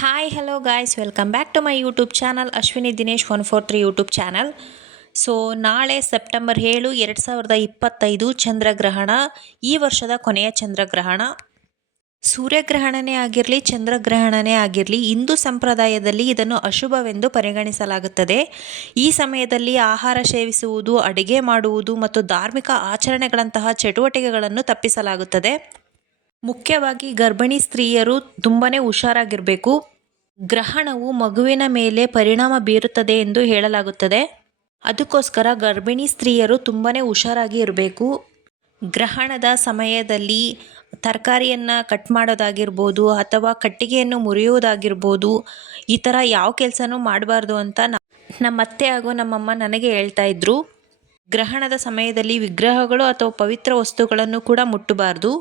Hi hello guys welcome back to my YouTube channel Ashwini Dinesh one four three YouTube channel so ನಾಳೆ September ಏಳು, ಎರಡು ಸಾವಿರದ ಇಪ್ಪತ್ತೈದು ಚಂದ್ರಗ್ರಹಣ. ಈ ವರ್ಷದ ಕೊನೆಯ ಚಂದ್ರಗ್ರಹಣ. ಸೂರ್ಯಗ್ರಹಣನೇ ಆಗಿರಲಿ, ಚಂದ್ರಗ್ರಹಣನೇ ಆಗಿರಲಿ, ಹಿಂದೂ ಸಂಪ್ರದಾಯದಲ್ಲಿ ಇದನ್ನು ಅಶುಭವೆಂದು ಪರಿಗಣಿಸಲಾಗುತ್ತದೆ. ಈ ಸಮಯದಲ್ಲಿ ಆಹಾರ ಸೇವಿಸುವುದು, ಅಡುಗೆ ಮಾಡುವುದು ಮತ್ತು ಧಾರ್ಮಿಕ ಆಚರಣೆಗಳಂತಹ ಚಟುವಟಿಕೆಗಳನ್ನು ತಪ್ಪಿಸಲಾಗುತ್ತದೆ. ಮುಖ್ಯವಾಗಿ ಗರ್ಭಿಣಿ ಸ್ತ್ರೀಯರು ತುಂಬಾ ಹುಷಾರಾಗಿರಬೇಕು. ಗ್ರಹಣವು ಮಗುವಿನ ಮೇಲೆ ಪರಿಣಾಮ ಬೀರುತ್ತದೆ ಎಂದು ಹೇಳಲಾಗುತ್ತದೆ. ಅದಕ್ಕೋಸ್ಕರ ಗರ್ಭಿಣಿ ಸ್ತ್ರೀಯರು ತುಂಬಾ ಹುಷಾರಾಗಿ ಇರಬೇಕು. ಗ್ರಹಣದ ಸಮಯದಲ್ಲಿ ತರಕಾರಿಯನ್ನು ಕಟ್ ಮಾಡೋದಾಗಿರ್ಬೋದು ಅಥವಾ ಕಟ್ಟಿಗೆಯನ್ನು ಮುರಿಯೋದಾಗಿರ್ಬೋದು ಈ ಥರ ಯಾವ ಕೆಲಸನೂ ಮಾಡಬಾರ್ದು ಅಂತ ನಮ್ಮ ಅತ್ತೆ ಹಾಗೂ ನಮ್ಮಮ್ಮ ನನಗೆ ಹೇಳ್ತಾ ಇದ್ದರು ಗ್ರಹಣದ ಸಮಯದಲ್ಲಿ ವಿಗ್ರಹಗಳು ಅಥವಾ ಪವಿತ್ರ ವಸ್ತುಗಳನ್ನು ಕೂಡ ಮುಟ್ಟಬಾರ್ದು.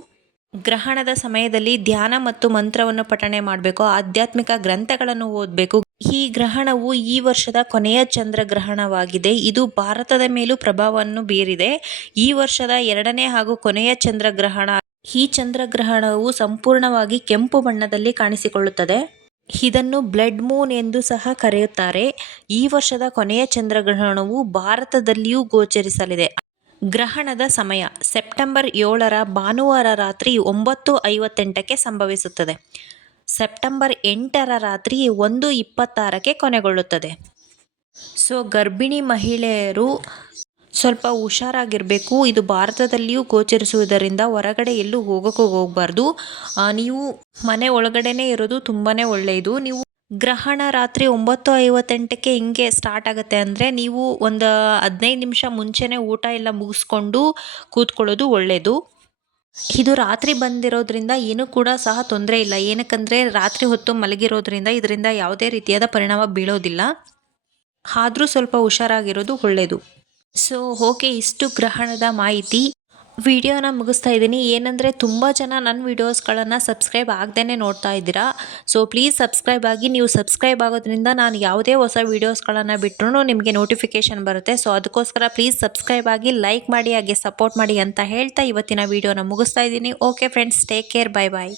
ಗ್ರಹಣದ ಸಮಯದಲ್ಲಿ ಧ್ಯಾನ ಮತ್ತು ಮಂತ್ರವನ್ನು ಪಠಣೆ ಮಾಡಬೇಕು, ಆಧ್ಯಾತ್ಮಿಕ ಗ್ರಂಥಗಳನ್ನು ಓದಬೇಕು. ಈ ಗ್ರಹಣವು ಈ ವರ್ಷದ ಕೊನೆಯ ಚಂದ್ರಗ್ರಹಣವಾಗಿದೆ. ಇದು ಭಾರತದ ಮೇಲೂ ಪ್ರಭಾವವನ್ನು ಬೀರಿದೆ. ಈ ವರ್ಷದ ಎರಡನೇ ಹಾಗೂ ಕೊನೆಯ ಚಂದ್ರಗ್ರಹಣ, ಈ ಚಂದ್ರಗ್ರಹಣವು ಸಂಪೂರ್ಣವಾಗಿ ಕೆಂಪು ಬಣ್ಣದಲ್ಲಿ ಕಾಣಿಸಿಕೊಳ್ಳುತ್ತದೆ. ಇದನ್ನು ಬ್ಲಡ್ ಮೂನ್ ಎಂದು ಸಹ ಕರೆಯುತ್ತಾರೆ. ಈ ವರ್ಷದ ಕೊನೆಯ ಚಂದ್ರಗ್ರಹಣವು ಭಾರತದಲ್ಲಿಯೂ ಗೋಚರಿಸಲಿದೆ. ಗ್ರಹಣದ ಸಮಯ ಸೆಪ್ಟೆಂಬರ್ ಏಳರ ಭಾನುವಾರ ರಾತ್ರಿ ಒಂಬತ್ತು ಐವತ್ತೆಂಟಕ್ಕೆ ಸಂಭವಿಸುತ್ತದೆ. ಸೆಪ್ಟೆಂಬರ್ ಎಂಟರ ರಾತ್ರಿ ಒಂದು ಇಪ್ಪತ್ತಾರಕ್ಕೆ ಕೊನೆಗೊಳ್ಳುತ್ತದೆ. ಸೊ, ಗರ್ಭಿಣಿ ಮಹಿಳೆಯರು ಸ್ವಲ್ಪ ಹುಷಾರಾಗಿರಬೇಕು. ಇದು ಭಾರತದಲ್ಲಿಯೂ ಗೋಚರಿಸುವುದರಿಂದ ಹೊರಗಡೆ ಎಲ್ಲೂ ಹೋಗೋಕ್ಕೂ ಹೋಗಬಾರ್ದು. ನೀವು ಮನೆ ಒಳಗಡೆನೇ ಇರೋದು ತುಂಬಾ ಒಳ್ಳೆಯದು. ನೀವು ಗ್ರಹಣ ರಾತ್ರಿ ಒಂಬತ್ತು ಐವತ್ತೆಂಟಕ್ಕೆ ಹಿಂಗೆ ಸ್ಟಾರ್ಟ್ ಆಗುತ್ತೆ ಅಂದರೆ ನೀವು ಒಂದು ಹದಿನೈದು ನಿಮಿಷ ಮುಂಚೆನೇ ಊಟ ಎಲ್ಲ ಮುಗಿಸ್ಕೊಂಡು ಕೂತ್ಕೊಳ್ಳೋದು ಒಳ್ಳೆಯದು ಇದು ರಾತ್ರಿ ಬಂದಿರೋದ್ರಿಂದ ಏನೂ ಕೂಡ ಸಹ ತೊಂದರೆ ಇಲ್ಲ. ಏನಕ್ಕಂದರೆ ರಾತ್ರಿ ಹೊತ್ತು ಮಲಗಿರೋದ್ರಿಂದ ಇದರಿಂದ ಯಾವುದೇ ರೀತಿಯಾದ ಪರಿಣಾಮ ಬೀಳೋದಿಲ್ಲ. ಆದರೂ ಸ್ವಲ್ಪ ಹುಷಾರಾಗಿರೋದು ಒಳ್ಳೆಯದು ಸೊ ಓಕೆ ಇಷ್ಟು ಗ್ರಹಣದ ಮಾಹಿತಿ. ವಿಡಿಯೋನ ಮುಗಿಸ್ತಾ ಇದ್ದೀನಿ. ಏನಂದರೆ ತುಂಬ ಜನ ನನ್ನ ವೀಡಿಯೋಸ್ಗಳನ್ನು ಸಬ್ಸ್ಕ್ರೈಬ್ ಆಗದೇ ನೋಡ್ತಾ ಇದ್ದೀರಾ. ಸೊ ಪ್ಲೀಸ್ ಸಬ್ಸ್ಕ್ರೈಬ್ ಆಗಿ, ನೀವು ಸಬ್ಸ್ಕ್ರೈಬ್ ಆಗೋದ್ರಿಂದ ನಾನು ಯಾವುದೇ ಹೊಸ ವೀಡಿಯೋಸ್ಗಳನ್ನು ಬಿಟ್ಟರು ನಿಮಗೆ ನೋಟಿಫಿಕೇಷನ್ ಬರುತ್ತೆ. ಸೊ ಅದಕ್ಕೋಸ್ಕರ ಪ್ಲೀಸ್ ಸಬ್ಸ್ಕ್ರೈಬ್ ಆಗಿ ಲೈಕ್ ಮಾಡಿ, ಹಾಗೆ ಸಪೋರ್ಟ್ ಮಾಡಿ ಅಂತ ಹೇಳ್ತಾ ಇವತ್ತಿನ ವೀಡಿಯೋನ ಮುಗಿಸ್ತಾ ಇದ್ದೀನಿ. Okay friends take care bye bye